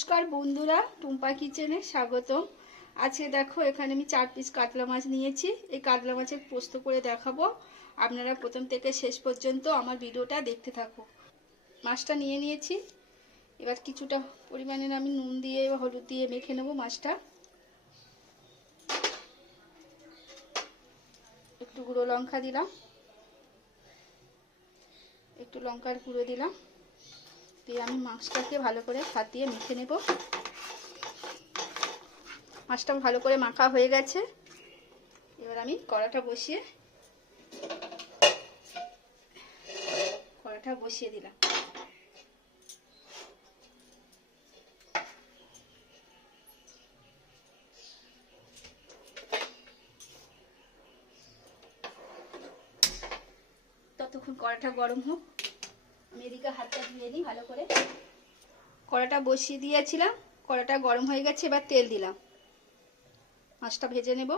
নমস্কার বন্ধুরা, টুম্পা কিচেনে স্বাগতম। আজকে দেখো এখানে আমি 4 পিস কাতলা মাছ নিয়েছি। এই কাতলা মাছের পোস্ত করে দেখাবো। আপনারা প্রথম থেকে শেষ পর্যন্ত আমার ভিডিওটা দেখতে থাকো। মাছটা নিয়ে নিয়েছি। এবার কিছুটা পরিমাণের আমি নুন দিয়ে বা হলুদ দিয়ে মেখে নেব মাছটা। একটু গুঁড়ো লঙ্কা দিলাম, একটু লঙ্কার গুঁড়ো দিলাম, দিয়ে আমি মাছটাকে ভালো করে হাত দিয়ে মেখে নেব। মাছটা ভালো করে মাখা হয়ে গেছে। এবার আমি কড়াটা বসিয়ে দিলাম। ততক্ষণ কড়াটা গরম হোক, আমি এদিকে হাতটা ধুয়ে নিই ভালো করে। কড়াটা বসিয়ে দিয়েছিলাম, কড়াটা গরম হয়ে গেছে। এবার তেল দিলাম, মাছটা ভেজে নেব।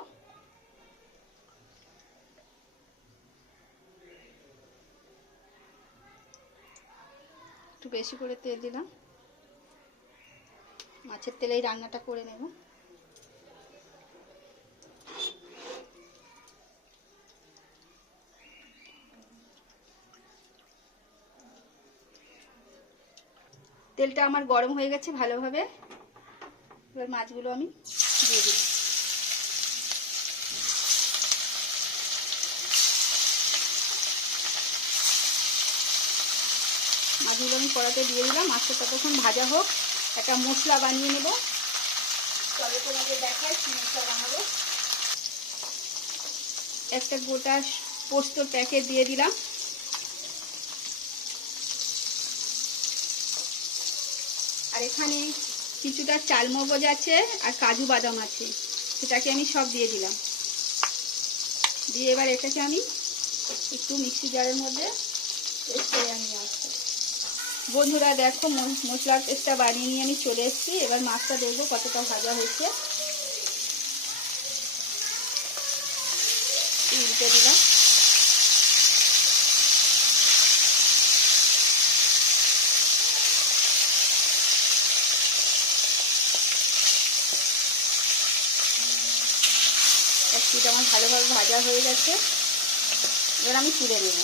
একটু বেশি করে তেল দিলাম, মাছের তেলেই রান্নাটা করে নেব। তেলটা আমার গরম হয়ে গেছে ভালোভাবে। এবার মাছগুলো আমি দিয়ে দিলাম। মাছগুলো আমি কড়াতে দিয়ে দিলাম। মাছটা ততক্ষণ ভাজা হোক। একটা মশলা বানিয়ে নেব। তবে তোমাকে দেখাই কি মশলা বানাবো। একটা গোটা পোস্তর প্যাকেট দিয়ে দিলাম। আর এখানে কিছুটা চালমগজ আছে আর কাজু বাদাম আছে, সেটাকে আমি সব দিয়ে দিলাম। দিয়ে এবার এটাকে আমি একটু মিক্সি জারের মধ্যে পেস্ট করে নিয়ে আসবো। বন্ধুরা দেখো, মশলার পেস্টটা বানিয়ে নিয়ে আমি চলে এসেছি। এবার মাছটা দেখবো কতটা ভাজা হয়েছে। উল্টে দিলাম। এক পিঠ আমার ভালোভাবে ভাজা হয়ে গেছে। এবার আমি তুলে নেব।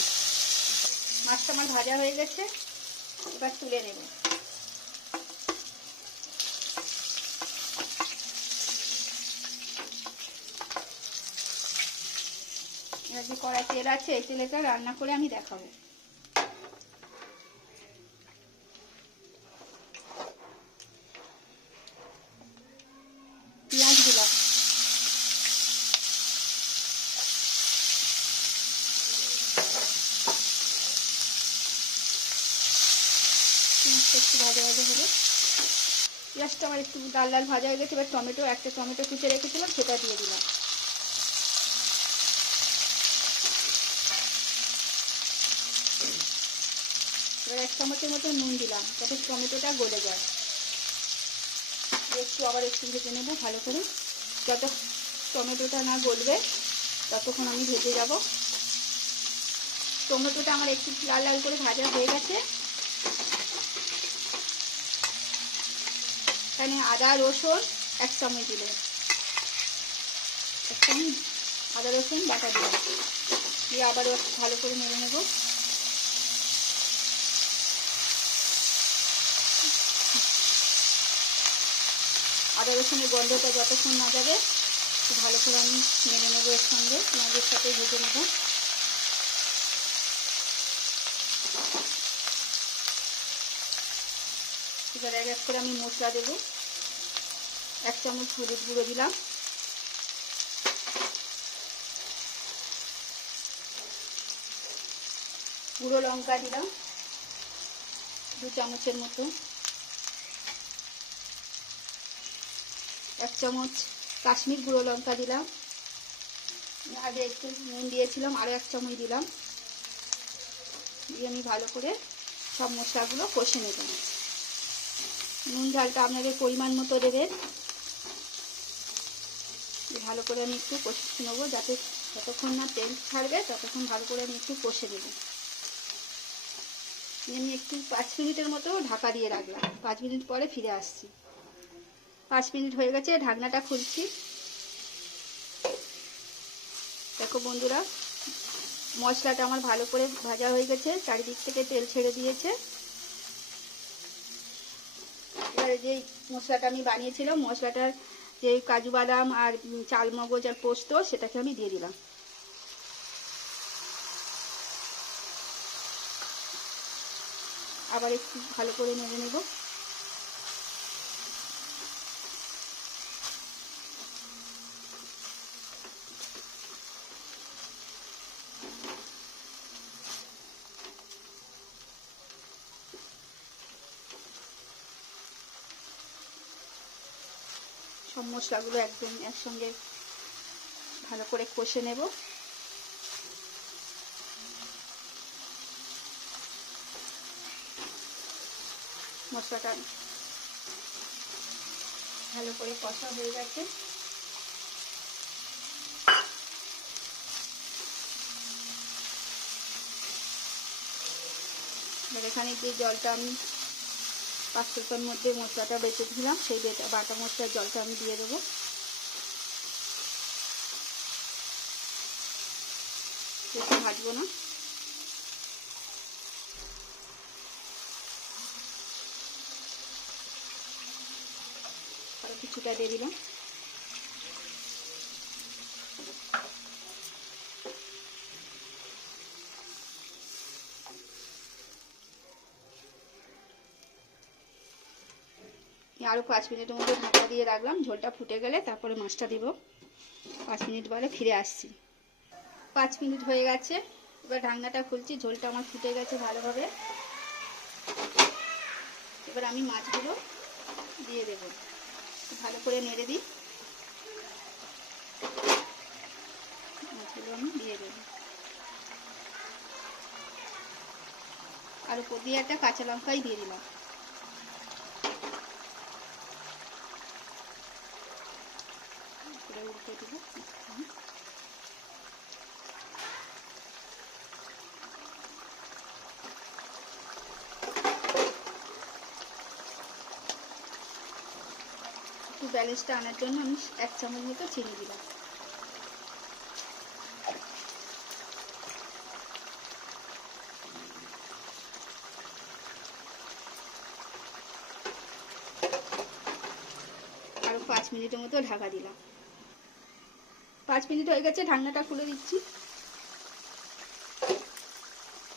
মাছটা আমার ভাজা হয়ে গেছে, এবার তুলে নেব। এবার যে কড়াই তেল আছে, এই তেলটা রান্না করে আমি দেখাবো। পেঁয়াজ দিলাম, পেঁয়াজটা একটু ভাজা ভাজা হলো। পেঁয়াজটা আমার একটু লাল লাল ভাজা হয়ে গেছে। এবার একটা টমেটো কুচে রেখেছিলাম, সেটা দিয়ে দিলাম। এবার 1 চামচের মতো নুন দিলাম, যাতে টমেটোটা গলে যায়। আবার একটু ভেজে নেব ভালো করে। যত টমেটোটা না গলবে ততক্ষণ আমি ভেজে যাব। টমেটোটা আমার একটু লাল লাল করে ভাজা হয়ে গেছে। এখানে আদা রসুন 1 চামচ দিলাম, 1 চামচ আদা রসুন বাটা দিলাম। দিয়ে আবারও ভালো করে নেড়ে নেব। আদা রসুনের গন্ধটা যতক্ষণ না যাবে ভালো করে আমি নেড়ে নেবো। এর সঙ্গে পেঁয়াজের সাথে ভেজে নেব। এবার এক এক করে আমি মশলা দেবো। 1 চামচ হলুদ গুঁড়ো দিলাম, গুঁড়ো লঙ্কা দিলাম 2 চামচের মতো, 1 চামচ কাশ্মীর গুঁড়ো লঙ্কা দিলাম। আগে একটু নুন দিয়েছিলাম, আরও 1 চামচ দিলাম। দিয়ে আমি ভালো করে সব মশলাগুলো কষে নেব। নুন ঝালটা আপনাদের পরিমাণ মতো দেবেন। ভালো করে আমি একটু কষে নেবো, যাতে যতক্ষণ না তেল ছাড়বে ততক্ষণ ভালো করে আমি একটু কষে নেব। আমি একটু 5 মিনিটের মতো ঢাকা দিয়ে রাখলাম। 5 মিনিট পরে ফিরে আসছি। 5 মিনিট হয়ে গেছে, ঢাকনাটা খুলছি। দেখো বন্ধুরা, মশলাটা আমার ভালো করে ভাজা হয়ে গেছে, চারিদিক থেকে তেল ছেড়ে দিয়েছে। এবারে যে মশলাটা আমি বানিয়েছিলাম, মশলাটার যে কাজু বাদাম আর চালমগজ আর পোস্ত, সেটাকে আমি দিয়ে দিলাম। আবার একটু ভালো করে নেড়ে নেব। সব মশলাগুলো একদম একসঙ্গে ভালো করে কষে নেব। মশলাটা ভালো করে কষা হয়ে গেছে। এখানে যে জলটা আমি পাঁচটার মধ্যে মশলাটা বেটেছিলাম, সেই বাটা মশলার জলটা আমি দিয়ে দেবো। বেশি ভাজবো না। আরো কিছুটা দিয়ে দিলাম। আরো 5 মিনিটের মধ্যে ঢাকা দিয়ে রাখলাম। ঝোলটা ফুটে গেলে তারপরে মাছটা দিব। 5 মিনিট পরে ফিরে আসছি। 5 মিনিট হয়ে গেছে, এবার ঢাকনাটা খুলছি। ঝোলটা আমার ফুটে গেছে ভালোভাবে। এবার আমি মাছগুলো দিয়ে দেব, ভালো করে নেড়ে দিই। মাছগুলো আমি দিয়ে দেব। আর উপর দিয়ে একটা কাঁচা লঙ্কাই দিয়ে দিলাম। উল্টে দিব। একটু ব্যালেন্সটা আনার জন্য আমি 1 চামচ মতো চিনি দিলাম। আরো 5 মিনিটের মতো ঢাকা দিলাম। 5 মিনিট হয়ে গেছে, ঢাকনাটা খুলে দিচ্ছি।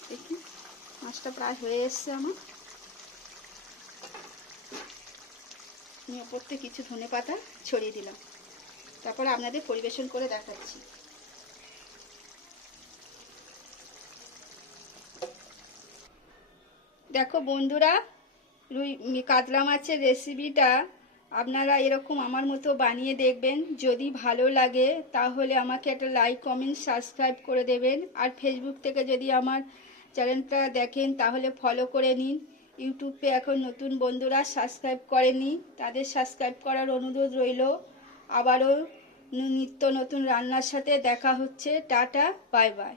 দেখি মাছটা প্রায় হয়ে এসছে আমার। আমি ওপর থেকে কিছু ধনেপাতা ছড়িয়ে দিলাম। তারপরে আপনাদের পরিবেশন করে দেখাচ্ছি। দেখো বন্ধুরা, কাতলা মাছের রেসিপিটা আপনারা এরকম আমার মতো বানিয়ে দেখবেন। যদি ভালো লাগে তাহলে আমাকে একটা লাইক, কমেন্ট, সাবস্ক্রাইব করে দেবেন। আর ফেসবুক থেকে যদি আমার চ্যানেলটা দেখেন তাহলে ফলো করে নিন। ইউটিউবে এখন নতুন বন্ধুরা সাবস্ক্রাইব করেনি, তাদের সাবস্ক্রাইব করার অনুরোধ রইল। আবারও নিত্য নতুন রান্নার সাথে দেখা হচ্ছে। Tata, bye bye.